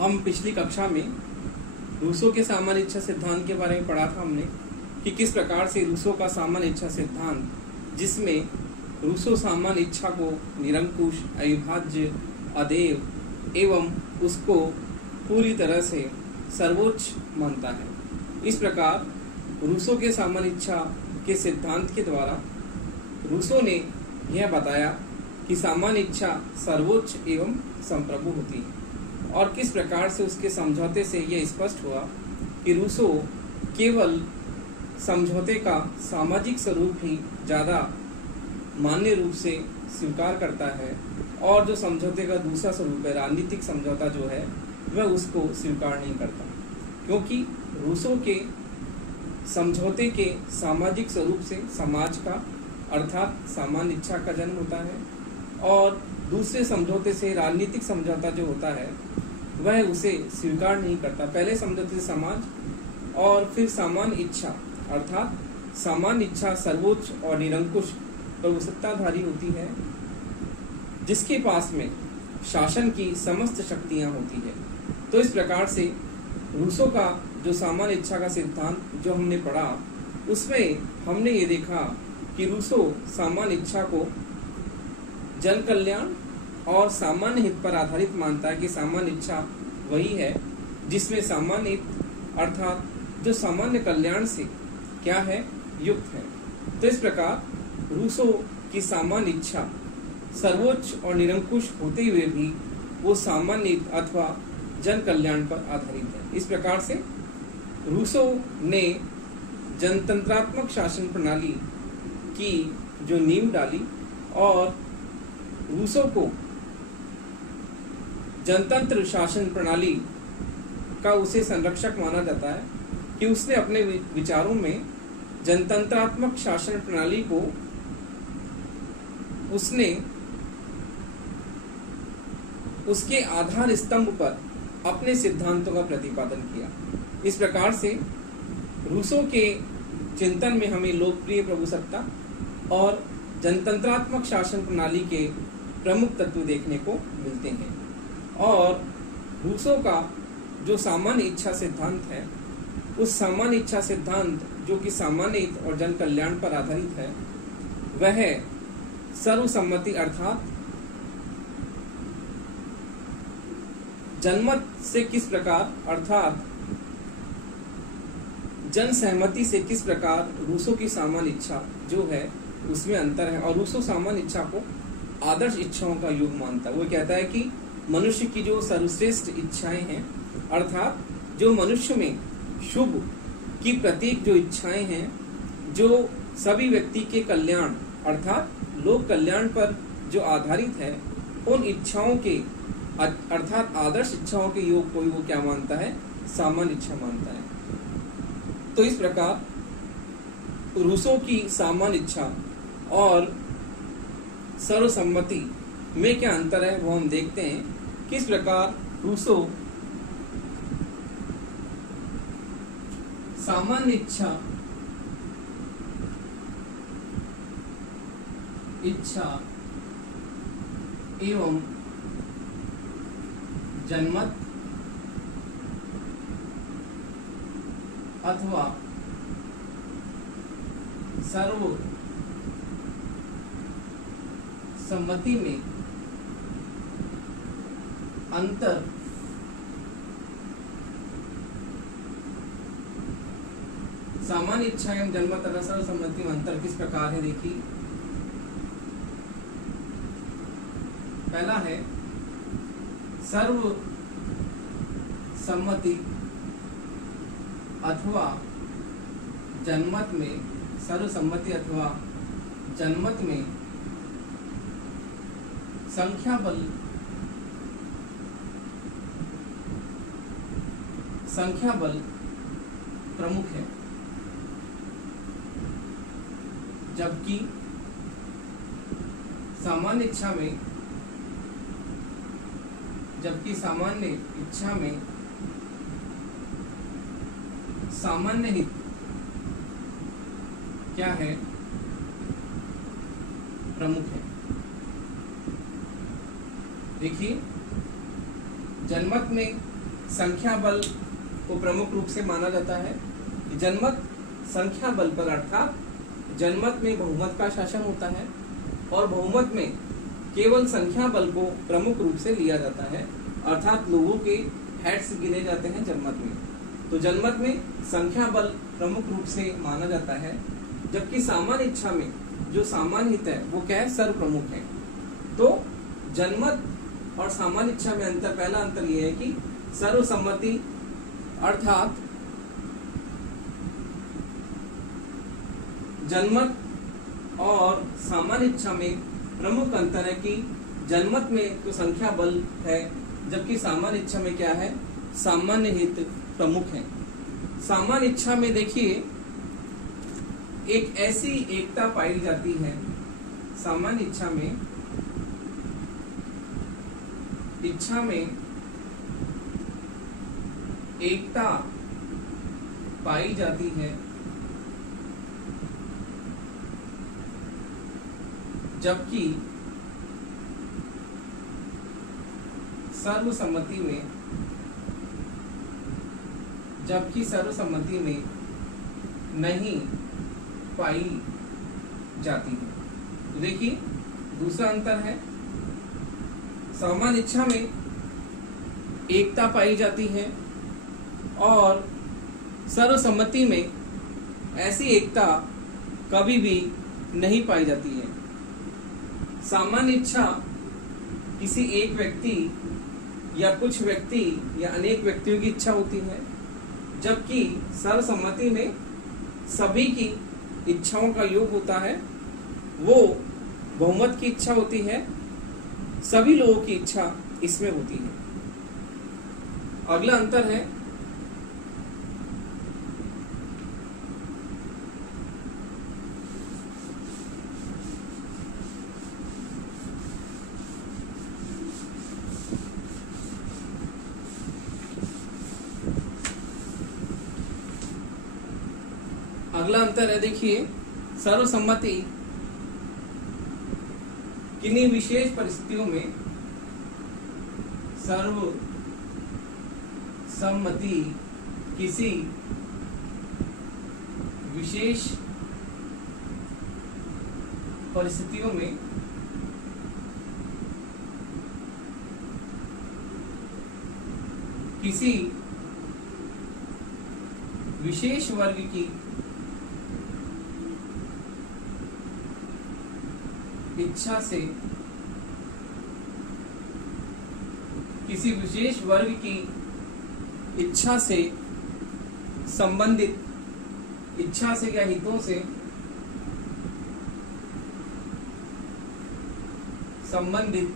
हम पिछली कक्षा में रूसो के सामान्य इच्छा सिद्धांत के बारे में पढ़ा था हमने कि किस प्रकार से रूसो का सामान्य इच्छा सिद्धांत, जिसमें रूसो सामान्य इच्छा को निरंकुश, अविभाज्य, अदेव एवं उसको पूरी तरह से सर्वोच्च मानता है। इस प्रकार रूसो के सामान्य इच्छा के सिद्धांत के द्वारा रूसो ने यह बताया कि सामान्य इच्छा सर्वोच्च एवं संप्रभु होती है, और किस प्रकार से उसके समझौते से यह स्पष्ट हुआ कि रूसो केवल समझौते का सामाजिक स्वरूप ही ज़्यादा मान्य रूप से स्वीकार करता है, और जो समझौते का दूसरा स्वरूप है राजनीतिक समझौता जो है वह उसको स्वीकार नहीं करता, क्योंकि रूसो के समझौते के सामाजिक स्वरूप से समाज का अर्थात सामान्य इच्छा का जन्म होता है, और दूसरे समझौते से राजनीतिक समझौता जो होता है वह उसे स्वीकार नहीं करता। पहले समझौते से समाज और फिर सामान्य इच्छा अर्थात सामान्य इच्छा सर्वोच्च और निरंकुश प्रभुसत्ताधारी होती है, जिसके पास में शासन की समस्त शक्तियां होती है। तो इस प्रकार से रूसो का जो सामान्य इच्छा का सिद्धांत जो हमने पढ़ा, उसमें हमने ये देखा कि रूसो सामान्य इच्छा को जन कल्याण और सामान्य हित पर आधारित मानता है कि सामान्य इच्छा वही है जिसमें सामान्य हित अर्थात जो सामान्य कल्याण से क्या है, युक्त है। तो इस प्रकार रूसो की सामान्य इच्छा सर्वोच्च और निरंकुश होते हुए भी वो सामान्य हित अथवा जन कल्याण पर आधारित है। इस प्रकार से रूसो ने जनतंत्रात्मक शासन प्रणाली की जो नींव डाली, और रूसो को जनतंत्र शासन प्रणाली का उसे संरक्षक माना जाता है कि उसने अपने विचारों में जनतंत्रात्मक शासन प्रणाली को उसने उसके आधार स्तंभ पर अपने सिद्धांतों का प्रतिपादन किया। इस प्रकार से रूसो के चिंतन में हमें लोकप्रिय प्रभुसत्ता और जनतंत्रात्मक शासन प्रणाली के प्रमुख तत्व देखने को मिलते हैं, और रूसो का जो सामान्य इच्छा सिद्धांत है, उस सामान्य इच्छा सिद्धांत जो कि सामान्य हित और जन कल्याण पर आधारित है, वह सर्वसम्मति अर्थात जनमत से किस प्रकार अर्थात जन सहमति से किस प्रकार रूसो की सामान्य इच्छा जो है उसमें अंतर है। और रूसो सामान्य इच्छा को आदर्श इच्छाओं का योग मानता है। वो कहता है कि मनुष्य की जो सर्वश्रेष्ठ इच्छाएं हैं अर्थात जो मनुष्य में शुभ की प्रतीक जो इच्छाएं हैं, जो सभी व्यक्ति के कल्याण अर्थात लोक कल्याण पर जो आधारित है, उन इच्छाओं के अर्थात आदर्श इच्छाओं के योग को वो क्या मानता है, सामान्य इच्छा मानता है। तो इस प्रकार रूसो की सामान्य इच्छा और सर्वसम्मति में क्या अंतर है वो हम देखते हैं। किस प्रकार रूसो सामान्य इच्छा एवं जनमत अथवा सर्व सम्मति में अंतर सामान्य इच्छा एवं जनमत तथा सर्व सम्मति में अंतर किस प्रकार है, देखिए। पहला है सर्व सम्मति अथवा जनमत में, सर्वसम्मति अथवा जनमत में संख्या बल प्रमुख है, जबकि सामान्य इच्छा में सामान्य हित क्या है, प्रमुख है। देखिए जनमत में संख्या बल को प्रमुख रूप से माना जाता है। जनमत संख्या बल पर अर्थात जनमत में बहुमत का शासन होता है और बहुमत में केवल संख्या बल को प्रमुख रूप से लिया जाता है, अर्थात लोगों के हेड्स गिने जाते हैं जनमत में। तो जनमत में संख्या बल प्रमुख रूप से माना जाता है, जबकि सामान्य इच्छा में जो सामान्य हित है वो क्या है, सर्वप्रमुख है। तो जनमत और सामान्य इच्छा में अंतर, पहला अंतर यह है कि सर्वसम्मति अर्थात जनमत और सामान्य इच्छा में प्रमुख अंतर है कि जनमत में तो संख्या बल है, जबकि सामान्य इच्छा में क्या है, सामान्य हित प्रमुख है। सामान्य इच्छा में देखिए एक ऐसी एकता पाई जाती है, सामान्य इच्छा में एकता पाई जाती है, जबकि सर्वसम्मति में नहीं पाई जाती है। तो देखिए दूसरा अंतर है, सामान्य इच्छा में एकता पाई जाती है और सर्वसम्मति में ऐसी एकता कभी भी नहीं पाई जाती है। सामान्य इच्छा किसी एक व्यक्ति या कुछ व्यक्ति या अनेक व्यक्तियों की इच्छा होती है, जबकि सर्वसम्मति में सभी की इच्छाओं का योग होता है, वो बहुमत की इच्छा होती है, सभी लोगों की इच्छा इसमें होती है। अगला अंतर है देखिए सर्वसम्मति किन्हीं विशेष परिस्थितियों में सर्वसम्मति किसी विशेष परिस्थितियों में किसी विशेष वर्ग की इच्छा से, किसी विशेष वर्ग की इच्छा से संबंधित, इच्छा से या हितों से संबंधित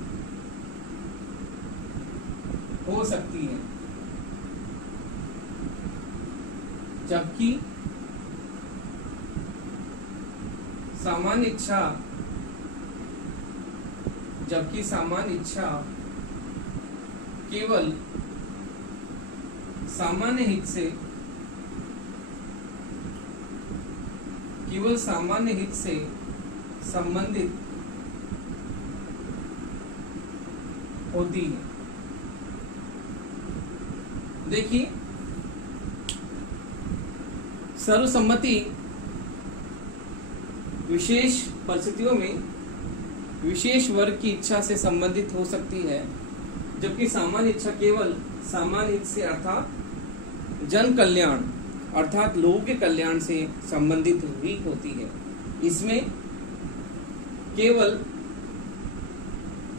हो सकती है, जबकि सामान्य इच्छा केवल सामान्य हित से संबंधित होती है। देखिए सर्वसम्मति विशेष परिस्थितियों में विशेष वर्ग की इच्छा से संबंधित हो सकती है, जबकि सामान्य इच्छा केवल सामान्य हित से अर्थात जन कल्याण अर्थात लोगों के कल्याण से संबंधित ही होती है। इसमें केवल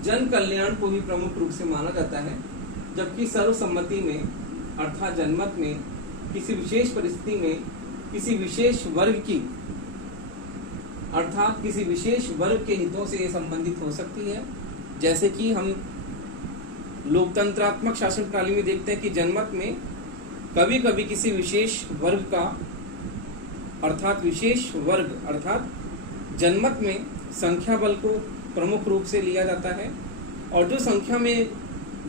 जन कल्याण को ही प्रमुख रूप से माना जाता है, जबकि सर्वसम्मति में अर्थात जनमत में किसी विशेष परिस्थिति में किसी विशेष वर्ग की अर्थात किसी विशेष वर्ग के हितों से ये संबंधित हो सकती है। जैसे कि हम लोकतंत्रात्मक शासन प्रणाली में देखते हैं कि जनमत में कभी कभी किसी विशेष वर्ग का अर्थात जनमत में संख्या बल को प्रमुख रूप से लिया जाता है, और जो संख्या में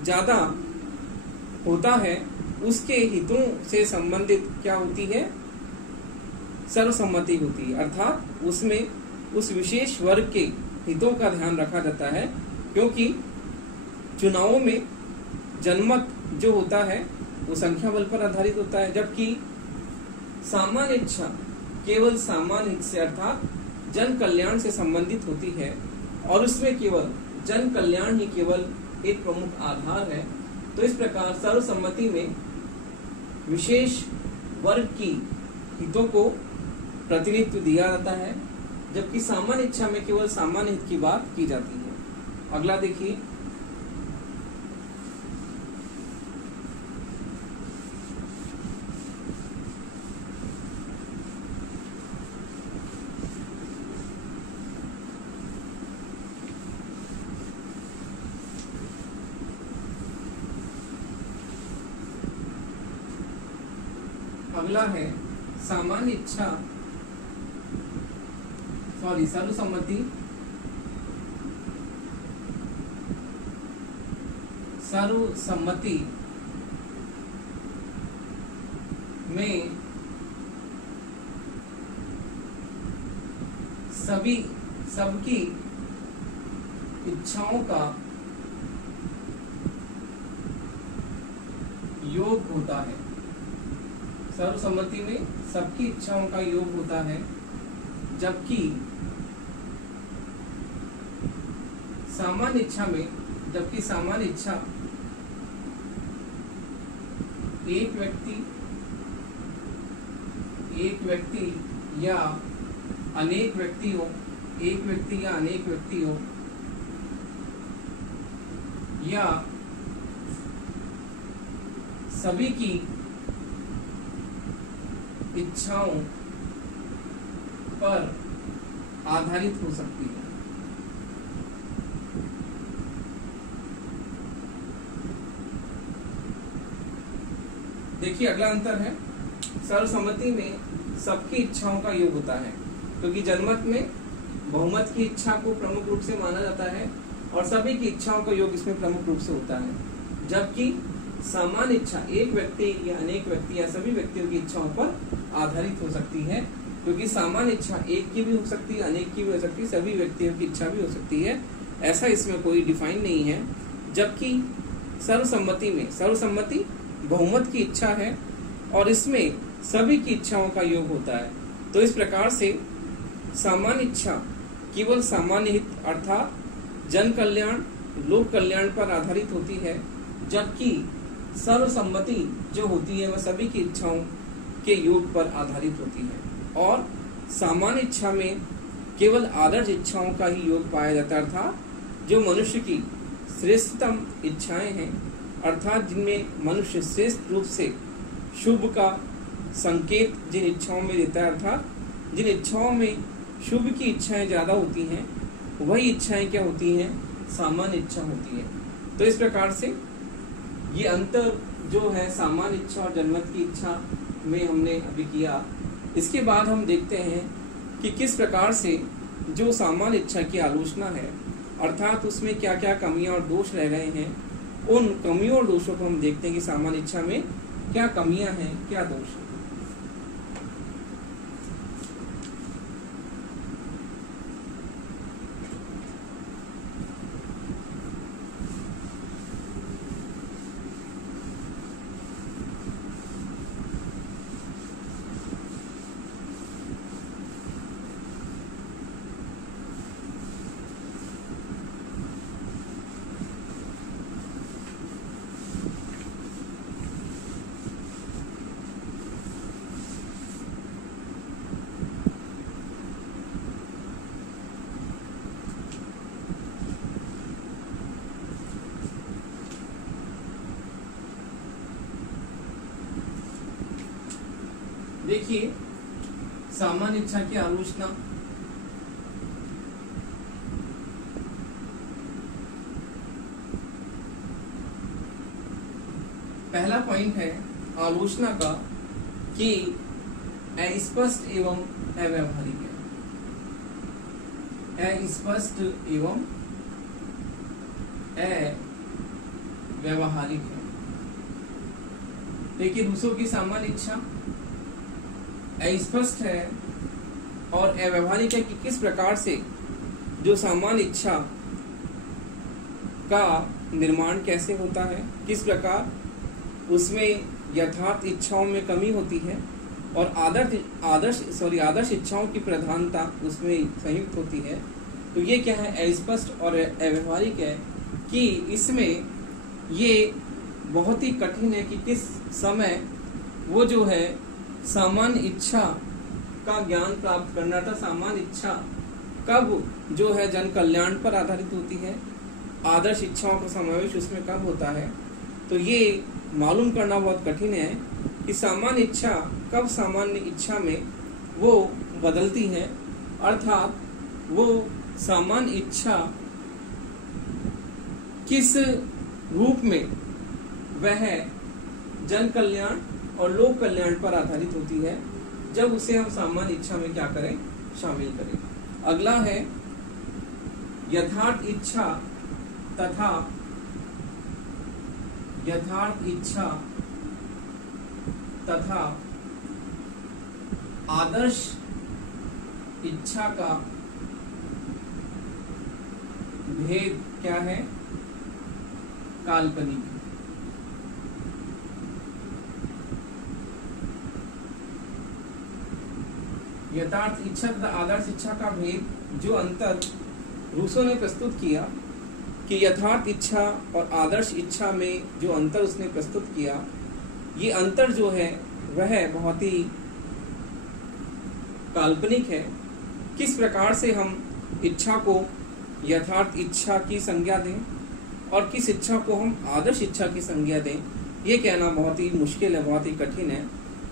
ज्यादा होता है उसके हितों से संबंधित क्या होती है, सर्वसम्मति होती है, अर्थात उसमें उस विशेष वर्ग के हितों का ध्यान रखा जाता है, क्योंकि चुनावों में जनमत जो होता है वो संख्या बल पर आधारित होता है, जबकि सामान्य इच्छा केवल सामान्य हित से अर्थात जन कल्याण से संबंधित होती है और उसमें केवल जन कल्याण ही केवल एक प्रमुख आधार है। तो इस प्रकार सर्वसम्मति में विशेष वर्ग की हितों को प्रतिनिधित्व दिया जाता है, जबकि सामान्य इच्छा में केवल सामान्य हित की बात की जाती है। अगला देखिए, अगला है सामान्य इच्छा सर्वसम्मति। सर्वसम्मति में सबकी इच्छाओं का योग होता है। सर्वसम्मति में सबकी इच्छाओं का योग होता है, जबकि सामान्य इच्छा एक व्यक्ति या अनेक व्यक्तियों या सभी की इच्छाओं पर आधारित हो सकती है। देखिए अगला अंतर है, सर्वसम्मति में सबकी इच्छाओं का योग होता है, क्योंकि जनमत में बहुमत की इच्छा को प्रमुख रूप से माना जाता है और सभी की इच्छाओं का योग इसमें प्रमुख रूप से होता है, जबकि सामान्य इच्छा एक व्यक्ति या अनेक व्यक्ति या सभी व्यक्तियों की इच्छाओं पर आधारित हो सकती है, क्योंकि सामान्य इच्छा एक की भी हो सकती है, अनेक की भी हो सकती है, सभी व्यक्तियों की इच्छा भी हो सकती है, ऐसा इसमें कोई डिफाइन नहीं है। जबकि सर्वसम्मति बहुमत की इच्छा है और इसमें सभी की इच्छाओं का योग होता है। तो इस प्रकार से सामान्य इच्छा केवल सामान्य हित अर्थात जन कल्याण लोक कल्याण पर आधारित होती है, जबकि सर्वसम्मति जो होती है वह सभी की इच्छाओं के योग पर आधारित होती है और सामान्य इच्छा में केवल आदर्श इच्छाओं का ही योग पाया जाता है, अर्थात जो मनुष्य की श्रेष्ठतम इच्छाएं हैं, अर्थात जिनमें मनुष्य श्रेष्ठ रूप से शुभ का संकेत जिन इच्छाओं में देता है, अर्थात जिन इच्छाओं में शुभ की इच्छाएं ज्यादा होती हैं वही इच्छाएं क्या होती हैं, सामान्य इच्छा होती है। तो इस प्रकार से ये अंतर जो है सामान्य इच्छा और जनमत की इच्छा में हमने अभी किया। इसके बाद हम देखते हैं कि किस प्रकार से जो सामान्य इच्छा की आलोचना है, अर्थात उसमें क्या क्या कमियां और दोष रह गए हैं, उन कमियों और दोषों को हम देखते हैं कि सामान्य इच्छा में क्या कमियां हैं, क्या दोष हैं। देखिए सामान्य इच्छा की आलोचना, पहला पॉइंट है आलोचना का कि अस्पष्ट एवं अव्यावहारिक है। अस्पष्ट एवं अव्यावहारिक है। देखिए दूसरों की सामान्य इच्छा अस्पष्ट है और अव्यावहारिक है कि किस प्रकार से जो सामान्य इच्छा का निर्माण कैसे होता है, किस प्रकार उसमें यथार्थ इच्छाओं में कमी होती है और आदर्श इच्छाओं की प्रधानता उसमें संयुक्त होती है। तो ये क्या है, अस्पष्ट और अव्यवहारिक है कि इसमें ये बहुत ही कठिन है कि किस समय वो जो है सामान्य इच्छा का ज्ञान प्राप्त करना था। सामान्य इच्छा कब जो है जन कल्याण पर आधारित होती है, आदर्श इच्छाओं का समावेश उसमें कब होता है। तो ये मालूम करना बहुत कठिन है कि सामान्य इच्छा कब सामान्य इच्छा में वो बदलती है, अर्थात वो सामान्य इच्छा किस रूप में वह जन कल्याण और लोक कल्याण पर आधारित होती है, जब उसे हम सामान्य इच्छा में क्या करें, शामिल करें। अगला है यथार्थ इच्छा तथा आदर्श इच्छा का भेद क्या है, काल्पनिक। यथार्थ इच्छा तथा आदर्श इच्छा का भेद, जो अंतर रूसो ने प्रस्तुत किया कि यथार्थ इच्छा और आदर्श इच्छा में जो अंतर उसने प्रस्तुत किया, ये अंतर जो है वह बहुत ही काल्पनिक है। किस प्रकार से हम इच्छा को यथार्थ इच्छा की संज्ञा दें और किस इच्छा को हम आदर्श इच्छा की संज्ञा दें, ये कहना बहुत ही मुश्किल है, बहुत ही कठिन है।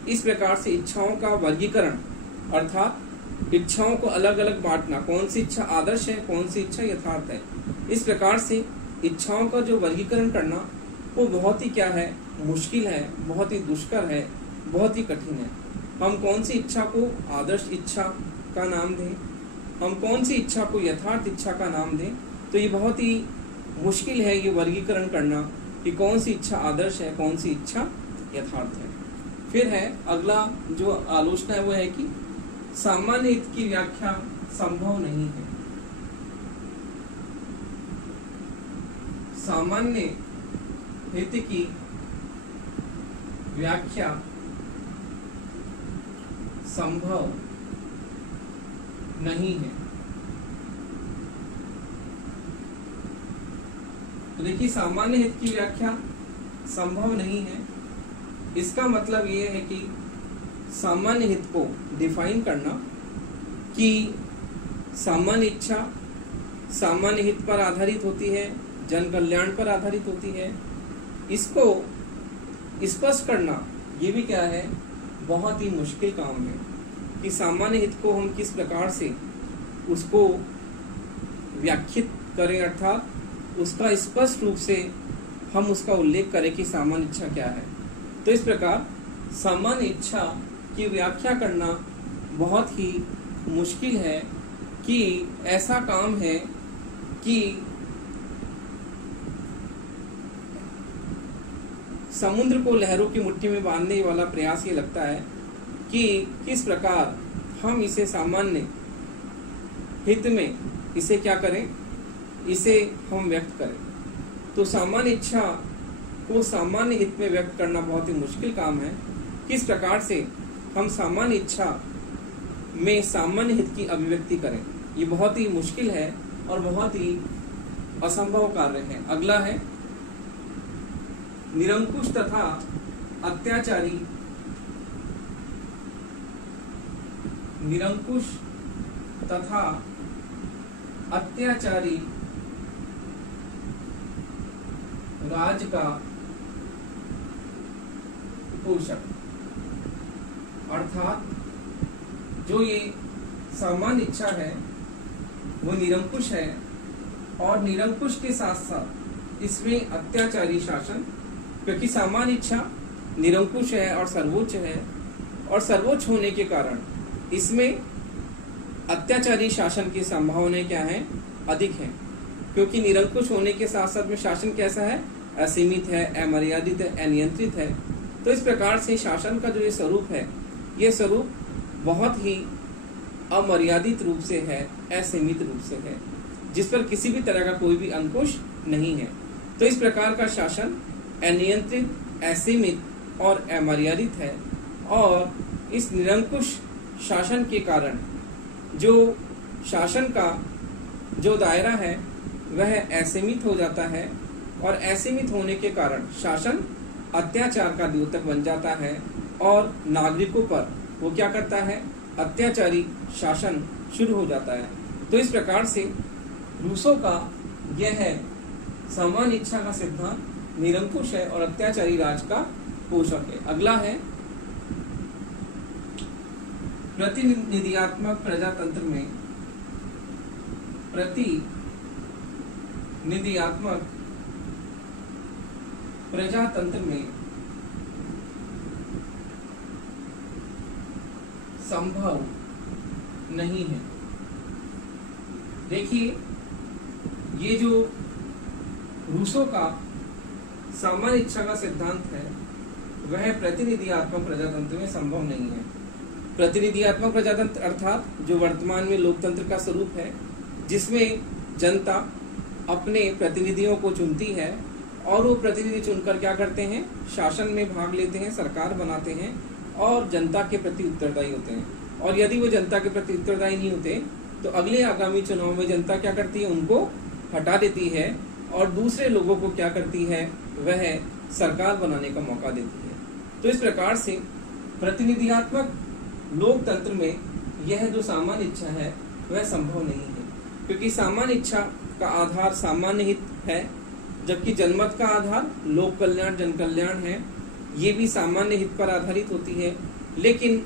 इस प्रकार से इच्छाओं का वर्गीकरण, अर्थात इच्छाओं को अलग अलग बांटना, कौन सी इच्छा आदर्श है, कौन सी इच्छा यथार्थ है, इस प्रकार से इच्छाओं का जो वर्गीकरण करना वो बहुत ही क्या है, मुश्किल है, बहुत ही दुष्कर है, बहुत ही कठिन है। हम कौन सी इच्छा को आदर्श इच्छा का नाम दें, हम कौन सी इच्छा को यथार्थ इच्छा का नाम दें, तो ये बहुत ही मुश्किल है ये वर्गीकरण करना कि कौन सी इच्छा आदर्श है, कौन सी इच्छा यथार्थ है। फिर है अगला जो आलोचना है वो है कि सामान्य हित की व्याख्या संभव नहीं है। सामान्य हित की व्याख्या संभव नहीं है। तो देखिए, सामान्य हित की व्याख्या संभव नहीं है, इसका मतलब ये है कि सामान्य हित को डिफाइन करना कि सामान्य इच्छा सामान्य हित पर आधारित होती है, जन कल्याण पर आधारित होती है, इसको स्पष्ट करना ये भी क्या है, बहुत ही मुश्किल काम है कि सामान्य हित को हम किस प्रकार से उसको व्याख्यात करें, अर्थात उसका स्पष्ट रूप से हम उसका उल्लेख करें कि सामान्य इच्छा क्या है। तो इस प्रकार सामान्य इच्छा की व्याख्या करना बहुत ही मुश्किल है कि ऐसा काम है कि समुद्र को लहरों की मुट्ठी में बांधने वाला प्रयास ये लगता है कि किस प्रकार हम इसे सामान्य हित में इसे क्या करें, इसे हम व्यक्त करें। तो सामान्य इच्छा को सामान्य हित में व्यक्त करना बहुत ही मुश्किल काम है। किस प्रकार से हम सामान्य इच्छा में सामान्य हित की अभिव्यक्ति करें, ये बहुत ही मुश्किल है और बहुत ही असंभव कार्य है। अगला है निरंकुश तथा अत्याचारी, निरंकुश तथा अत्याचारी राज का पोषक, अर्थात जो ये सामान्य इच्छा है वो निरंकुश है और निरंकुश के साथ साथ इसमें अत्याचारी शासन, क्योंकि सामान्य इच्छा निरंकुश है और सर्वोच्च है, और सर्वोच्च होने के कारण इसमें अत्याचारी शासन की संभावनाएं क्या है, अधिक है। क्योंकि निरंकुश होने के साथ साथ में शासन कैसा है, असीमित है, अमर्यादित है, अनियंत्रित है। तो इस प्रकार से शासन का जो ये स्वरूप है, ये स्वरूप बहुत ही अमर्यादित रूप से है, असीमित रूप से है, जिस पर किसी भी तरह का कोई भी अंकुश नहीं है। तो इस प्रकार का शासन अनियंत्रित, असीमित और अमर्यादित है, और इस निरंकुश शासन के कारण जो शासन का जो दायरा है वह असीमित हो जाता है, और असीमित होने के कारण शासन अत्याचार का द्योतक बन जाता है, और नागरिकों पर वो क्या करता है, अत्याचारी शासन शुरू हो जाता है। तो इस प्रकार से रूसो का यह सामान्य इच्छा का सिद्धांत निरंकुश है और अत्याचारी राज का पोषक है। अगला है प्रतिनिधियात्मक प्रजातंत्र में संभव नहीं है। देखिए, ये जो रूसो का सामान्य इच्छा का सिद्धांत है वह प्रतिनिधियात्मक प्रजातंत्र में संभव नहीं है। प्रतिनिधियात्मक प्रजातंत्र अर्थात जो वर्तमान में लोकतंत्र का स्वरूप है, जिसमें जनता अपने प्रतिनिधियों को चुनती है और वो प्रतिनिधि चुनकर क्या करते हैं, शासन में भाग लेते हैं, सरकार बनाते हैं और जनता के प्रति उत्तरदायी होते हैं। और यदि वो जनता के प्रति उत्तरदायी नहीं होते तो अगले आगामी चुनाव में जनता क्या करती है, उनको हटा देती है और दूसरे लोगों को क्या करती है, वह सरकार बनाने का मौका देती है। तो इस प्रकार से प्रतिनिधियात्मक लोकतंत्र में यह जो सामान्य इच्छा है वह संभव नहीं है, क्योंकि सामान्य इच्छा का आधार सामान्य हित है, जबकि जनमत का आधार लोक कल्याण जन कल्याण है। ये भी सामान्य हित पर आधारित होती है, लेकिन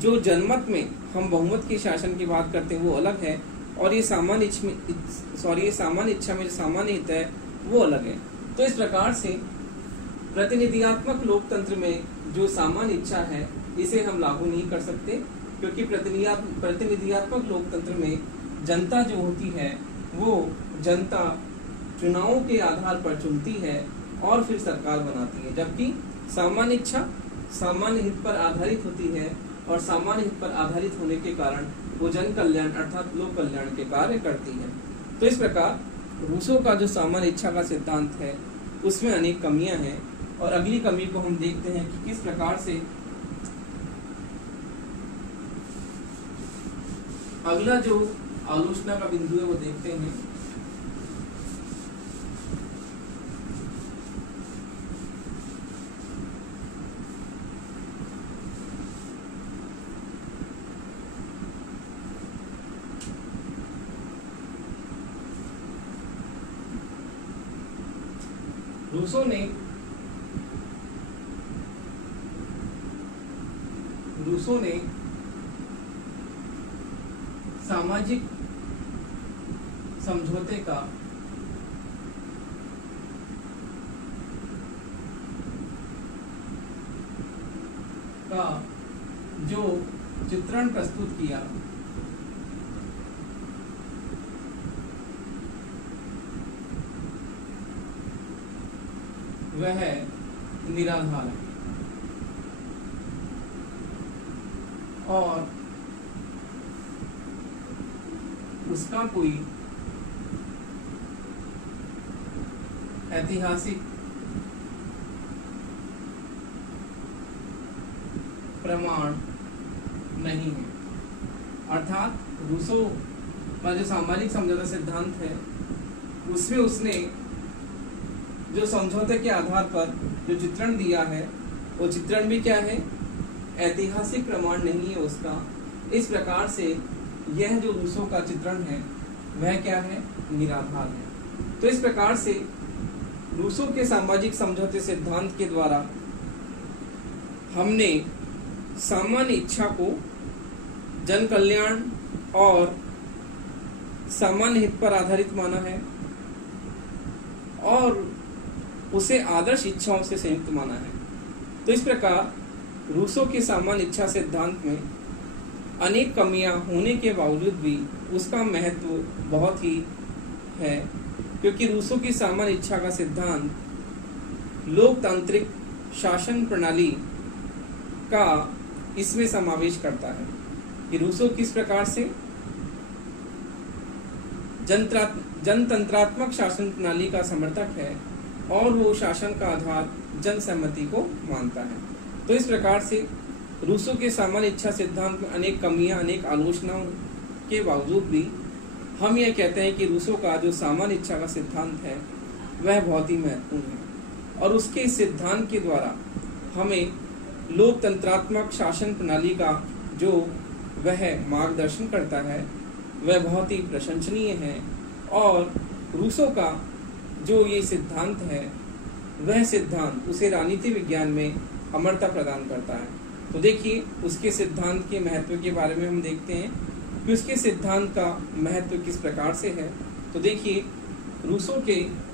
जो जनमत में हम बहुमत के शासन की बात करते हैं वो अलग है, और ये सामान्य इच्छा में जो सामान्य हित है वो अलग है। तो इस प्रकार से प्रतिनिधियात्मक लोकतंत्र में जो सामान्य इच्छा है इसे हम लागू नहीं कर सकते, क्योंकि प्रतिनिधियात्मक लोकतंत्र में जनता जो होती है वो जनता चुनावों के आधार पर चुनती है और फिर सरकार बनाती है, जबकि सामान्य इच्छा सामान्य हित पर आधारित होती है, और सामान्य हित पर आधारित होने के कारण वो जन कल्याण अर्थात लोक कल्याण के कार्य करती है। तो इस प्रकार रूसो का जो सामान्य इच्छा का सिद्धांत है उसमें अनेक कमियां हैं, और अगली कमी को हम देखते हैं कि किस प्रकार से अगला जो आलोचना का बिंदु है वो देखते हैं। रूसो ने सामाजिक समझौते का जो चित्रण प्रस्तुत किया वह निराधार है, और उसका कोई ऐतिहासिक प्रमाण नहीं है। अर्थात रूसो का जो सामाजिक समझौता सिद्धांत है उसमें उसने जो समझौते के आधार पर जो चित्रण दिया है वो चित्रण भी क्या है, ऐतिहासिक प्रमाण नहीं है उसका। इस प्रकार से यह जो रूसो का चित्रण है वह क्या है, निराधार है। तो इस प्रकार से रूसो के सामाजिक समझौते सिद्धांत के द्वारा हमने सामान्य इच्छा को जन कल्याण और सामान्य हित पर आधारित माना है, और उसे आदर्श इच्छाओं से संयुक्त माना है। तो इस प्रकार रूसो के सामान्य इच्छा सिद्धांत में अनेक कमियां होने के बावजूद भी उसका महत्व बहुत ही है, क्योंकि रूसो की सामान्य इच्छा का सिद्धांत लोकतांत्रिक शासन प्रणाली का इसमें समावेश करता है कि रूसो किस प्रकार से जनतंत्रात्मक शासन प्रणाली का समर्थक है, और वो शासन का आधार जनसम्मति को मानता है। तो इस प्रकार से रूसो के सामान्य इच्छा सिद्धांत में अनेक कमियां, अनेक आलोचनाओं के बावजूद भी हम यह कहते हैं कि रूसो का जो सामान्य इच्छा का सिद्धांत है वह बहुत ही महत्वपूर्ण है, और उसके सिद्धांत के द्वारा हमें लोकतंत्रात्मक शासन प्रणाली का जो वह मार्गदर्शन करता है वह बहुत ही प्रशंसनीय है। और रूसो का जो ये सिद्धांत है वह सिद्धांत उसे राजनीति विज्ञान में अमरता प्रदान करता है। तो देखिए उसके सिद्धांत के महत्व के बारे में हम देखते हैं कि उसके सिद्धांत का महत्व किस प्रकार से है। तो देखिए रूसो के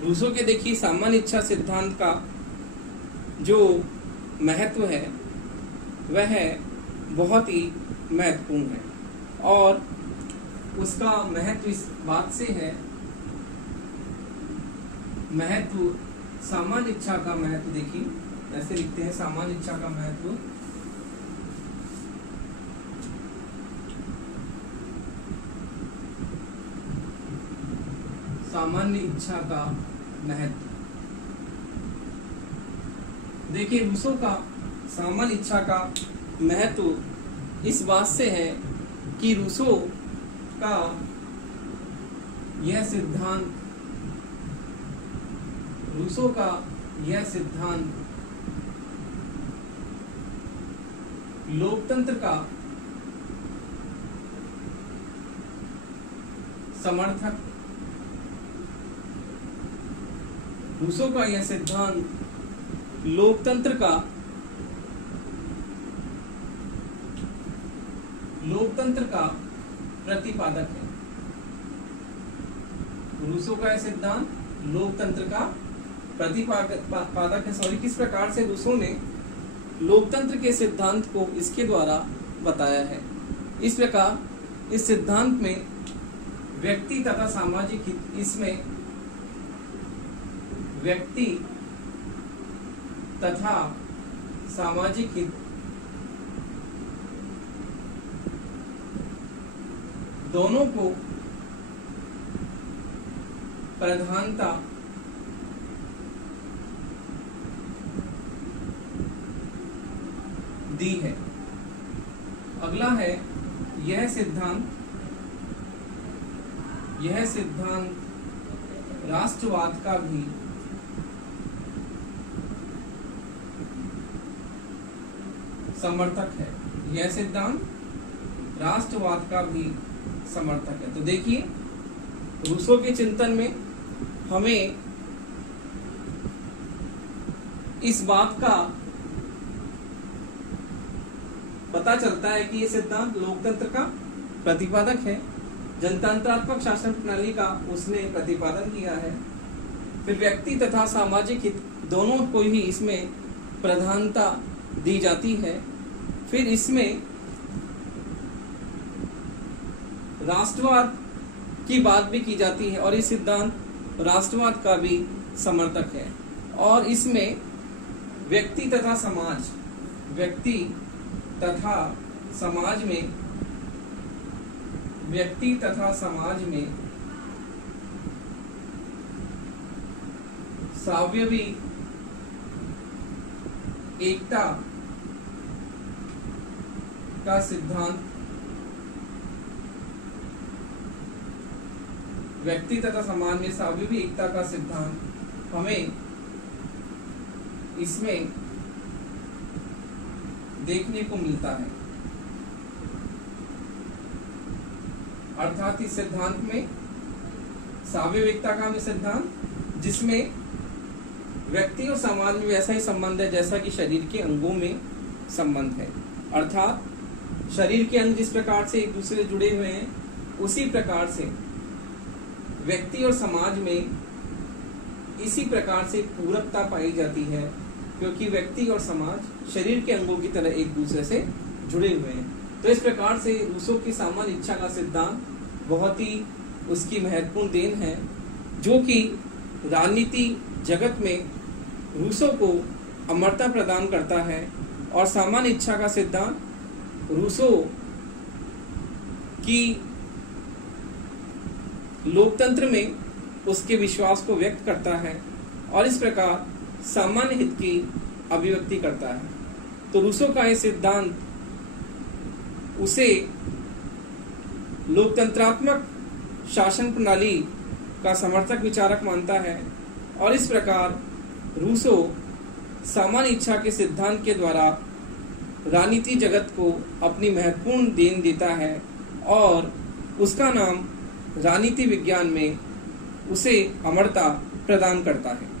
रूसो के देखिए सामान्य इच्छा सिद्धांत का जो महत्व है वह बहुत ही महत्वपूर्ण है, और उसका महत्व इस बात से है, महत्व सामान्य इच्छा का महत्व देखिए ऐसे लिखते हैं, सामान्य इच्छा का महत्व सामान्य इच्छा का महत्व। देखिए रूसो का सामान्य इच्छा का महत्व इस बात से है कि रूसो का यह सिद्धांत लोकतंत्र का समर्थक, रूसो का यह सिद्धांत लोकतंत्र का प्रतिपादक है। रूसो का यह सिद्धांत लोकतंत्र का प्रतिपादक है। किस प्रकार से रूसो ने लोकतंत्र के सिद्धांत को इसके द्वारा बताया है। इस प्रकार इस सिद्धांत में व्यक्ति तथा सामाजिक हित, इसमें व्यक्ति तथा सामाजिक हित दोनों को प्रधानता दी है। अगला है यह सिद्धांत राष्ट्रवाद का भी समर्थक है। यह सिद्धांत राष्ट्रवाद का भी समर्थक है। तो देखिए रूसो के चिंतन में हमें इस बात का पता चलता है कि यह सिद्धांत लोकतंत्र का प्रतिपादक है, जनतंत्रात्मक शासन प्रणाली का उसने प्रतिपादन किया है। फिर व्यक्ति तथा सामाजिक हित दोनों को ही इसमें प्रधानता दी जाती है। फिर इसमें राष्ट्रवाद की बात भी की जाती है, और ये सिद्धांत राष्ट्रवाद का भी समर्थक है। और इसमें व्यक्ति तथा समाज में स्वावलंबी एकता का सिद्धांत, व्यक्ति तथा समाज में स्वावलंबी एकता का सिद्धांत हमें इसमें देखने को मिलता है। अर्थात इस सिद्धांत में स्वावलंबी एकता का भी सिद्धांत, जिसमें व्यक्ति और समाज में वैसा ही संबंध है जैसा कि शरीर के अंगों में संबंध है। अर्थात शरीर के अंग जिस प्रकार से एक दूसरे से जुड़े हुए हैं, उसी प्रकार से व्यक्ति और समाज में इसी प्रकार से पूरकता पाई जाती है, क्योंकि व्यक्ति और समाज शरीर के अंगों की तरह एक दूसरे से जुड़े हुए हैं। तो इस प्रकार से रूसो की सामान्य इच्छा का सिद्धांत बहुत ही उसकी महत्वपूर्ण देन है, जो कि राजनीति जगत में रूसो को अमरता प्रदान करता है। और सामान्य इच्छा का सिद्धांत रूसो की लोकतंत्र में उसके विश्वास को व्यक्त करता है और इस प्रकार सामान्य हित की अभिव्यक्ति करता है। तो रूसो का यह सिद्धांत उसे लोकतंत्रात्मक शासन प्रणाली का समर्थक विचारक मानता है और इस प्रकार रूसो सामान्य इच्छा के सिद्धांत के द्वारा राजनीति जगत को अपनी महत्वपूर्ण देन देता है और उसका नाम राजनीति विज्ञान में उसे अमरता प्रदान करता है।